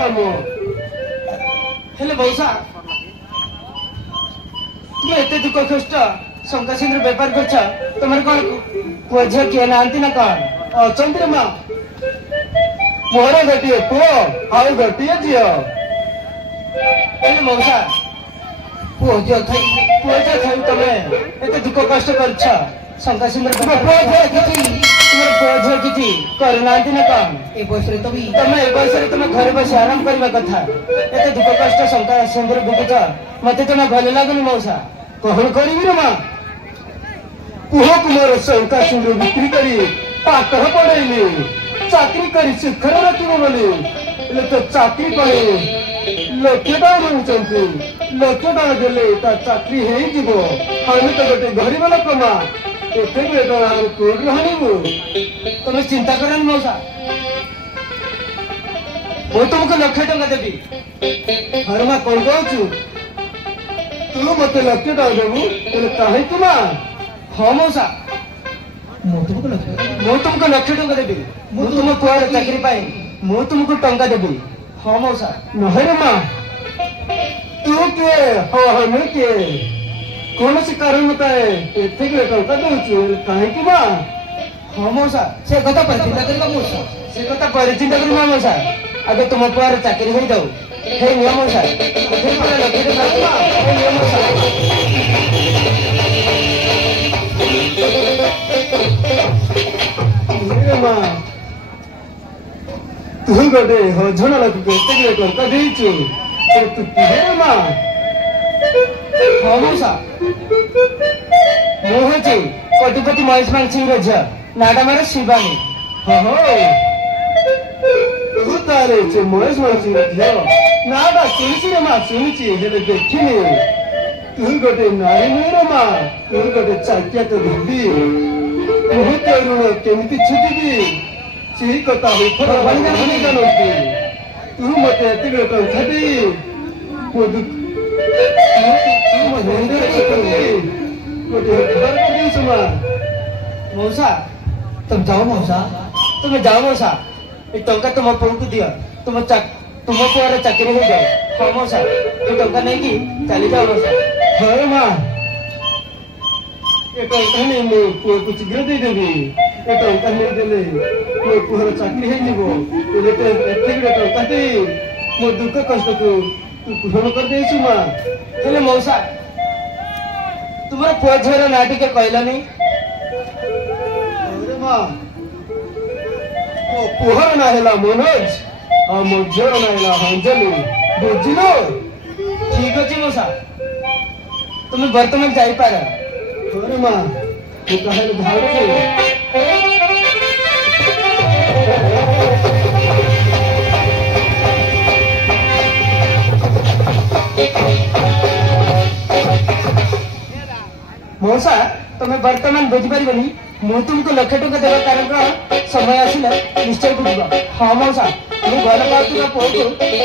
हम हेले मौसा तुम एते दुख कष्ट शंका सिंह बेपार कर तुम कौन पुआ झी किए ना ना कौन अच्छा माँ मोर गोटे पुओ आउ गोटे झी मौसा पुओ झी थी तुम एत दुख कष्ट कर शंका सिंह पुओ झी किसी करना ना कौन ए बयस तुम ए बयस तुम घर बस आराम करवा कथा एत दुख कष्ट शंका सिंह भुगुच मत तुम भल लगुनि मौसा कौन करी माँ पुह को मोर शंका सिंह बिक्री करी पाठ पढ़ेली चाकरी करी शिखर रखिब बोली तो चाकरी करी लक्षे टा मिलुंट लक्षे टा देले चाकरी हम तो गोटे गरीब लोक माँ एते कोर्ट हाणु तुम चिंता कर मौसा मु तुमको 1,00,000 टंका देवी हर माँ कौन कहू तू मत 1,00,000 टंका देवु कहीं माँ हाँ मौसा मु तुमको 1,00,000 टंका देवी मु तुम पुआर चाकरी पाई मु तुमको टंका देवी हाँ मौसा नहे माँ तू किए हाँ हम किए कौन सी कारण बताए एते टंका दौचु कहीं माँ हाँ मौसा से कथा पर चिंता करवा मौसा से कथा पर चिंता करवा मौसा आगे तुम पुआर चाकरी हो जाऊ हे नियम मौसा फिर पूरा 1,00,000 टंका हे नियम मौसा तू गोटे हजण लोक एत टंका देचु तू किए माँ हाँ मौसा मुझे कटुपति महेशमान सिंह झी नाटा मारे शिवानी हाँ हो तू तारे महेशमान सिंह झी नाटा शुणी रे माँ शुणी हेले देखनी तू गोटे नारी नुहे रे माँ तू गोटे चाकिया तो धुबी बहुत ऋण केमती छुटिबी से कथा जानती तू मत एत टंका दे मौसा तुम जाओ मौसा तुम जाओ मौसा ये टंका तुम पुओ को दियो तुम पुआर चाकरी हो जाओ हाँ मौसा ये टंका नहीं कि चली जाओ मौसा हाँ माँ ये टंका नहीं मो पुओ को शीघ्र देदेवी ये टंका नहीं देले मो पुआर चाकरी हो टंका दे मो दुख कष्ट को तू पूर्ण कर देसु माँ हेले मौसा तुम्हारा पुआ झीर ना टे कहलानी माँ मो पुहर ना है मनोज और मो झीर ना है अंजलि बुझल ठीक अच्छे मौसा तुम्हें बर्तमान जापार माँ तू कहे भाव मौसा तुम्हें बर्तमान बुझीपार मु तुमको 1,00,000 टंका देवा कारण समय आसिले निश्चय बुझब हाँ मौसा मु भल पाऊा पुओ को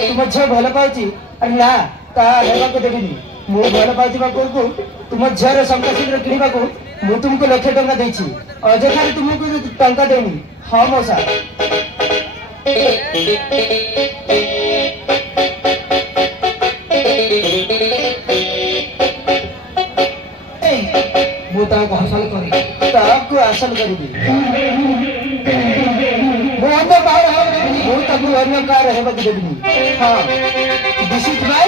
तुम झील भल पाची अरे ना ताको देवी मु भल पाऊा पुओ को तुम झीर शंका शीघ्र किणवा को मु तुमको 1,00,000 टंका देछि अजथा तुमको टंका देनी हाँ मौसा हासिल करी अन्य कार्य है हाँ दिस इज माय